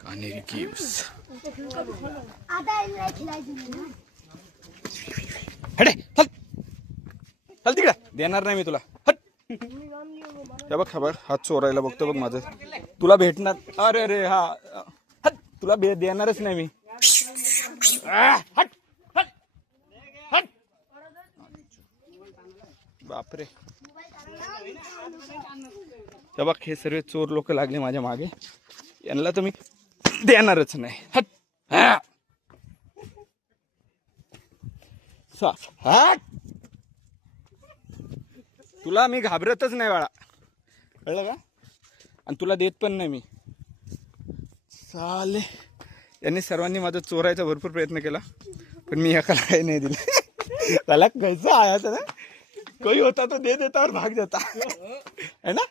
Kanheri caves. हटे चल चल तिकडे देणार नाही मी तुला. हट हे बघ हात चोरायला बघतो बघ माझं. तुला भेटणार. अरे अरे हा हट तुला देणारच नाही मी. हट हट हट बापरे. हे बघ हे सर्व चोर लोक लागले माझ्या मागे. यांना तर मी देणारच नाही. हट साफ हट. तुला मी घाबरतच नाही बाळा, कळलं का? आणि तुला देत पण नाही मी. चाले यांनी सर्वांनी माझा चोरायचा भरपूर प्रयत्न केला पण मी एकाला काही नाही दिलं. त्याला कैसा आया था ना, कोई होता तो दे देता और भाग जाता है ना.